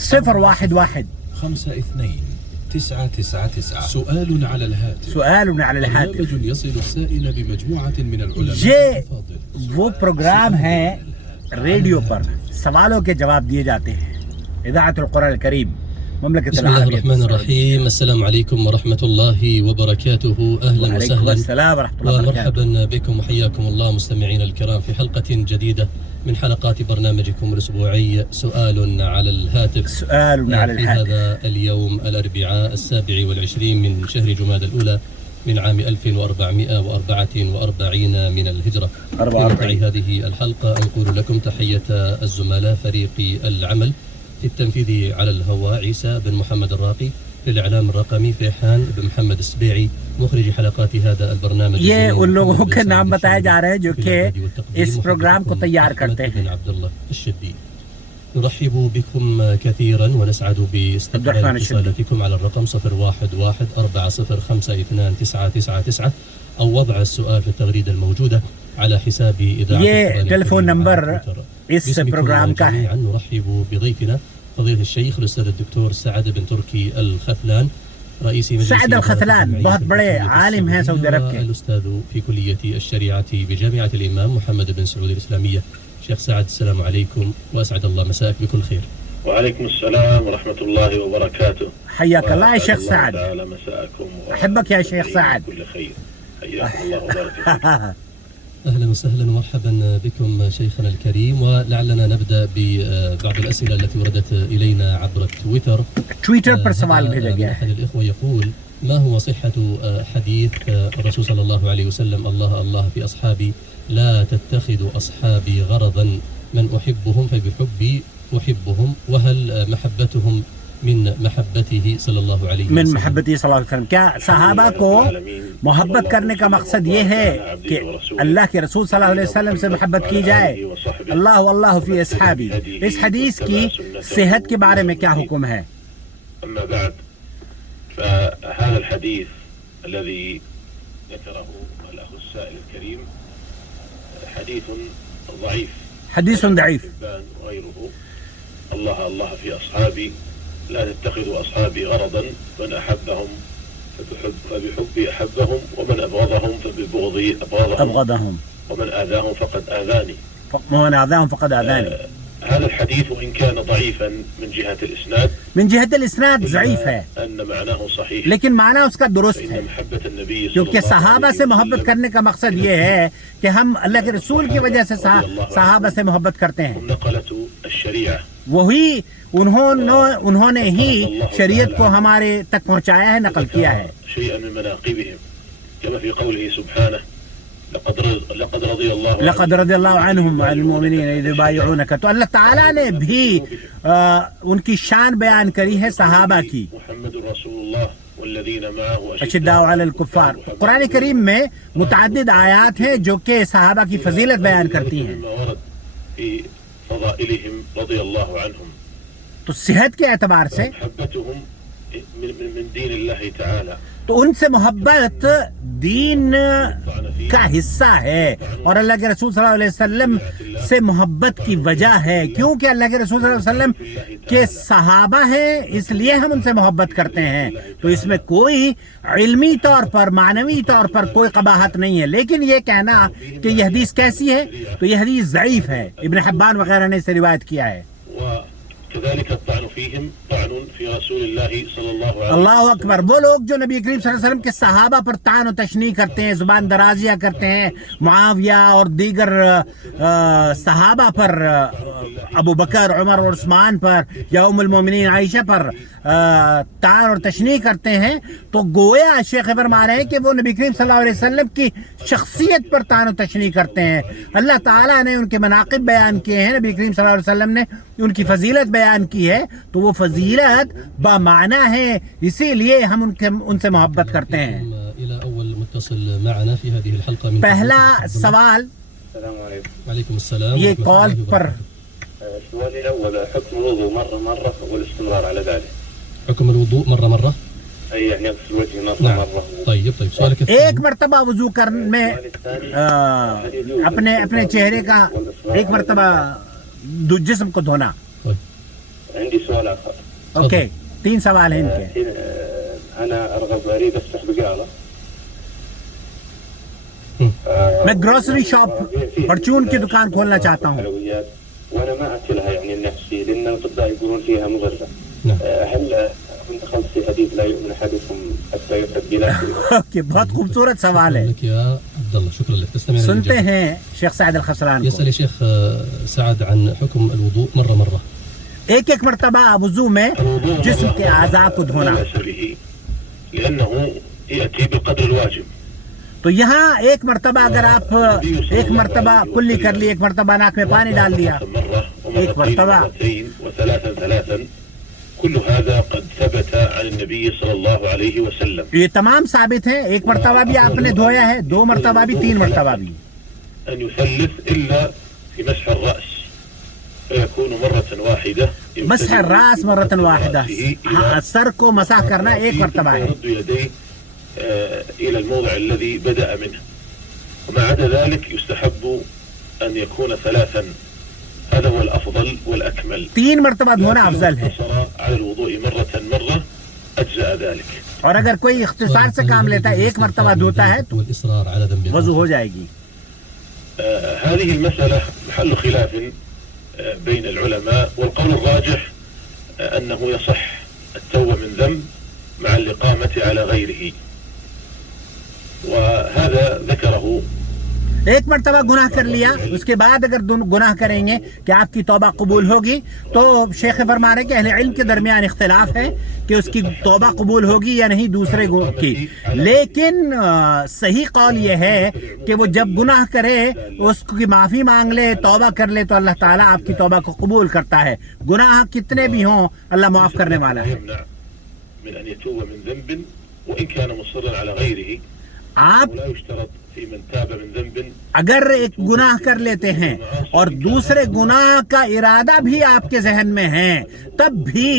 011 52 999. سؤال على الهاتف. برنامج يصل السائل بمجموعة من العلماء یہ وہ پروگرام ہے ریڈیو پر سوالوں کے جواب دیے جاتے ہیں. اذاعت القرآن الکریم مملکت بسم الله الرحمن الرحيم. السلام عليكم ورحمة الله وبركاته. أهلا وسهلا السلام ورحمة الله وبركاته. ومرحبا بكم وحياكم الله مستمعين الكرام في حلقة جديدة من حلقات برنامجكم الأسبوعي سؤال على الهاتف. في هذا اليوم الأربعاء 27 من شهر جمادى الأولى من عام 1444 من الهجرة. في مقطع هذه الحلقة أنقل لكم تحية الزملاء فريق العمل في التنفيذ على الهواء عيسى بن محمد الراقي، في الإعلام الرقمي فيحان بن محمد السبيعي، مخرج حلقات هذا البرنامج. یہ ان لوگوں کے نام بتائے جا رہے ہیں جو کہ اس پروگرام کو تیار کرتے ہیں. عبد الله الشدي. نرحب بكم كثيرا ونسعد باستقبال اتصالاتكم على الرقم 011-40522999 أو وضع السؤال في التغريدة الموجودة على حساب إذاعة یہ ٹیلیفون نمبر اس پروگرام کا ہے. نرحب بضيفنا فضيلة الشيخ الأستاذ الدكتور سعد بن تركي الخثلان، رئيس مجلس سعد الخثلان بہت بڑے عالم ہیں سعودی عرب کے. الأستاذ في كلية الشريعة بجامعة الإمام محمد بن سعود الإسلامية. شيخ سعد السلام عليكم وأسعد الله مساءك بكل خير. وعليكم السلام ورحمة الله وبركاته. حياك الله يا شيخ سعد. على مساءكم أحبك يا شيخ سعد. كل خير. حياكم الله وبارك فيكم. أهلا وسهلا ومرحبا بكم شيخنا الكريم، ولعلنا نبدأ ببعض الأسئلة التي وردت إلينا عبر تويتر پر سوال بھیجا گیا أحد ہے. الإخوة يقول: ما هو صحة حديث الرسول صلى الله عليه وسلم الله في أصحابي لا تتخذوا أصحابي غرضا من أحبهم فبحبي أحبهم، وهل محبتهم من محبته صلی اللہ علیہ وسلم؟ من محبتی صلی اللہ علیہ وسلم. کیا صحابہ کو محبت کرنے کا مقصد یہ ہے کہ اللہ کے رسول صلی اللہ علیہ وسلم سے محبت کی جائے؟ اللہ فی اصحابی، اس حدیث کی صحت کے بارے میں کیا حکم ہے؟ أما بعد، فهذا الحديث الذي ذكره الأخ السائل الكريم حديث ضعيف. حدیث ضعیف. وغيره. الله في أصحابي لا تتخذوا أصحابي غرضا، من أحبهم فبحبي أحبهم، ومن أبغضهم فببغضي أبغضهم، ومن آذاهم فقد آذاني. هذا الحديث وإن كان ضعيفا من جهة الإسناد ضعيف ہے، أن معناه صحيح، لیکن معنی اس کا درست ہے، کیونکہ صحابہ سے محبت کرنے کا مقصد یہ ہے کہ ہم اللہ کے رسول کی وجہ سے صحابہ سے محبت کرتے ہیں. وہی انہوں نے ہی شریعت کو ہمارے تک پہنچایا ہے، نقل کیا ہے. شيئا من مناقبهم كما في قوله سبحانه: لقد رضی اللہ عنہم عن المؤمنین اذ یبایعونک. تو اللہ تعالیٰ نے بھی ان کی شان بیان کری ہے صحابہ کی. محمد رسول اللہ والذین معه اشداء علی الکفار. قرآن کریم میں متعدد آیات ہیں جو کہ صحابہ کی فضیلت بیان کرتی ہیں. في فضائلهم رضی اللہ عنہم. تو صحت کے اعتبار سے محبتهم من دین اللہ تعالی، تو ان سے محبت دین کا حصہ ہے، اور اللہ کے رسول صلی اللہ علیہ وسلم سے محبت کی وجہ ہے، کیونکہ اللہ کے رسول صلی اللہ علیہ وسلم کے صحابہ ہیں، اس لیے ہم ان سے محبت کرتے ہیں. تو اس میں کوئی علمی طور پر معنوی طور پر کوئی قباحت نہیں ہے. لیکن یہ کہنا کہ یہ حدیث کیسی ہے، تو یہ حدیث ضعیف ہے. ابن حبان وغیرہ نے اسے روایت کیا ہے. كذلك الطعن فيهم طعن في رسول الله صلى الله عليه وسلم. اللہ اکبر. وہ لوگ جو نبی کریم صلی اللہ علیہ وسلم کے صحابہ پر طعن و تشنیع کرتے ہیں، زبان درازیاں کرتے ہیں، معاویہ اور دیگر صحابہ پر، ابو بکر، عمر اور عثمان پر یا ام المومنین عائشہ پر طعن اور تشنیع کرتے ہیں، تو گویا شیخ فرما رہے ہیں کہ وہ نبی کریم صلی اللہ علیہ وسلم کی شخصیت پر طعن و تشنیع کرتے ہیں. اللہ تعالیٰ نے ان کے مناقب بیان کیے ہیں، نبی کریم صلی اللہ علیہ وسلم نے ان کی فضیلت بیان کی ہے، تو وہ فضیلت بامعنی ہے، اسی لیے ہم ان سے محبت کرتے ہیں. پہلا سوال. السلام علیکم. وعلیکم السلام. یہ کال پر. سؤالي الأول: حكم الوضوء مرة والاستمرار على ذلك. حكم الوضوء مرة أي يعني يغسل وجهه مرة. طيب سؤالك ایک مرتبہ وضو کرنے میں اپنے چہرے کا ایک مرتبہ جسم کو دھونا. عندي سؤال آخر. اوكي 3 سوال ہیں ان کے. أنا أريد أفتح بقالة. میں گروسری شاپ پرچون کی دکان کھولنا چاہتا ہوں. حلويات وأنا ما أكلها يعني النفسي لأن الأطباء يقولون فيها مضرة. هل دخلت في حديث لا يؤمن أحدكم حتى يحب بنفسه؟ اوکے بہت خوبصورت سوال ہے. لك يا عبد الله، شكرا لك. تستمع سنتے ہیں شیخ سعد الخسران کو. يسأل الشيخ سعد عن حكم الوضوء مرة. ایک مرتبہ وضو میں جسم کے اعضاء کو دھونا. لأنه يأتي بقدر الواجب. تو یہاں ایک مرتبہ اگر آپ ایک مرتبہ کلی کر لی، ایک مرتبہ ناک میں پانی ڈال دیا، ایک مرتبہ وثلاثا كل هذا قد ثبت عن النبي صلى الله عليه وسلم. یہ تمام ثابت ہیں. ایک مرتبہ بھی آپ نے دھویا ہے، 2 مرتبہ بھی، 3 مرتبہ بھی. أن يثلث إلا في مسح الرأس فيكون مرة واحدة. مسح الراس مرة واحدة. سر کو مسح کرنا ایک مرتبہ ہے. يرد يديه إلى الموضع الذي بدأ منه، وما عدا ذلك يستحب أن يكون 3. هذا هو الأفضل والأكمل. 3 مرتبہ دھونا افضل ہے. على الوضوء مرة أجزأ ذلك. اور اگر کوئی اختصار سے کام لیتا ہے، ایک مرتبہ دھوتا ہے تو والإصرار على ذنب وضو ہو جائے گی. هذه المسألة محل خلاف بين العلماء، والقول الراجح أنه يصح التوبة من ذنب مع الإقامة على غيره، وهذا ذكره. ایک مرتبہ گناہ کر لیا، اس کے بعد اگر گناہ کریں گے کہ آپ کی توبہ قبول ہوگی، تو شیخ فرما رہے کہ اہل علم کے درمیان اختلاف ہے کہ اس کی توبہ قبول ہوگی یا نہیں دوسرے کی. لیکن صحیح قول یہ ہے کہ وہ جب گناہ کرے اس کی معافی مانگ لے، توبہ کر لے، تو اللہ تعالیٰ آپ کی توبہ کو قبول کرتا ہے. گناہ کتنے بھی ہوں اللہ معاف کرنے والا ہے. من أن يتوب من ذنب وإن كان مصرا على غيره. آپ لا يشترط في من تاب من ذنب. اگر ایک گناہ کر لیتے ہیں اور دوسرے گناہ کا ارادہ بھی آپ کے ذہن میں ہے، تب بھی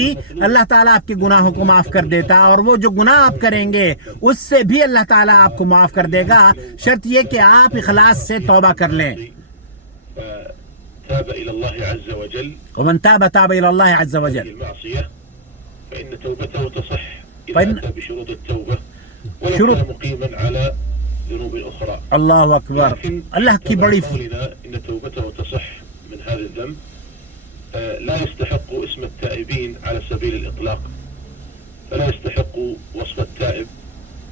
اللہ تعالیٰ آپ کے گناہوں کو معاف کر دیتا، اور وہ جو گناہ آپ کریں گے اس سے بھی اللہ تعالیٰ آپ کو معاف کر دے گا. شرط یہ کہ آپ اخلاص سے توبہ کر لیں. تاب إلى الله عز وجل. ومن تاب تاب إلى الله عز وجل. المعصية فإن توبته تصح إذا فإن أتى بشروط التوبة ولو كان مقيما على ذنوب أخرى. اللہ اکبر. اللہ کی بڑی قولنا إن توبته تصح من هذا الذنب لا يستحق اسم التائبين على سبيل الإطلاق، فلا يستحق وصف التائب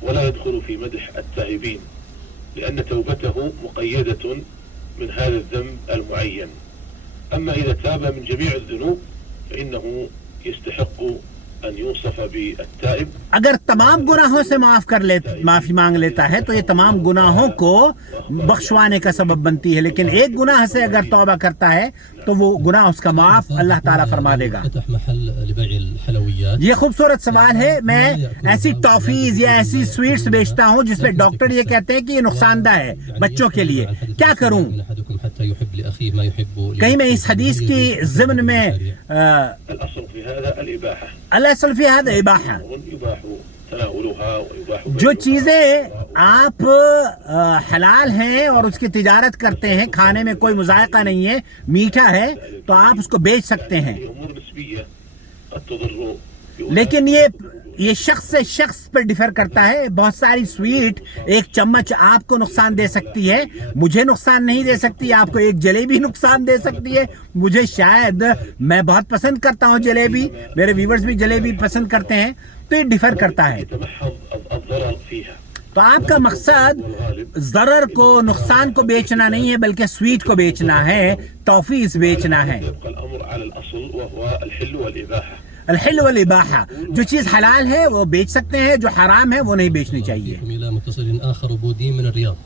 ولا يدخل في مدح التائبين، لأن توبته مقيدة من هذا الذنب المعين. أما إذا تاب من جميع الذنوب فإنه يستحق أن يوصف بالتائب. اگر تمام گناہوں سے معافی مانگ لیتا ہے تو یہ تمام گناہوں کو بخشوانے کا سبب بنتی ہے، لیکن ایک گناہ سے اگر توبہ کرتا ہے تو وہ گناہ اس کا معاف اللہ تعالیٰ فرما دے گا. یہ خوبصورت سوال ہے. میں ایسی ٹافیز یا ایسی سویٹس بیچتا ہوں جس میں ڈاکٹر یہ کہتے ہیں کہ یہ نقصان دہ ہے بچوں کے لیے، کیا کروں؟ کہیں میں اس حدیث کی ضمن میں الأصل في هذا الإباحة. الاصل فی هذا اباحہ. يباح تناولها ويباح جو چیزیں آپ حلال ہیں اور اس کی تجارت کرتے ہیں، کھانے میں کوئی مذائقہ نہیں ہے، میٹھا ہے، تو آپ اس کو بیچ سکتے ہیں. أمور نسبية قد تضر. لیکن یہ شخص سے شخص پر ڈیفر کرتا ہے. بہت ساری سویٹ ایک چمچ آپ کو نقصان دے سکتی ہے، مجھے نقصان نہیں دے سکتی. آپ کو ایک جلیبی نقصان دے سکتی ہے، مجھے شاید، میں بہت پسند کرتا ہوں جلیبی، میرے ویورز بھی جلیبی پسند کرتے ہیں، تو یہ ڈیفر کرتا ہے. الضرر فيها. تو آپ کا مقصد ضرر کو، نقصان کو بیچنا نہیں ہے بلکہ سویٹ کو بیچنا ہے، ٹافیز بیچنا ہے. يبقى الأمر على الأصل وهو الحل والإباحة. الحل والاباحہ. جو چیز حلال ہے وہ بیچ سکتے ہیں، جو حرام ہے وہ نہیں بیچنی چاہیے. إلى متصل آخر بودين من الرياض.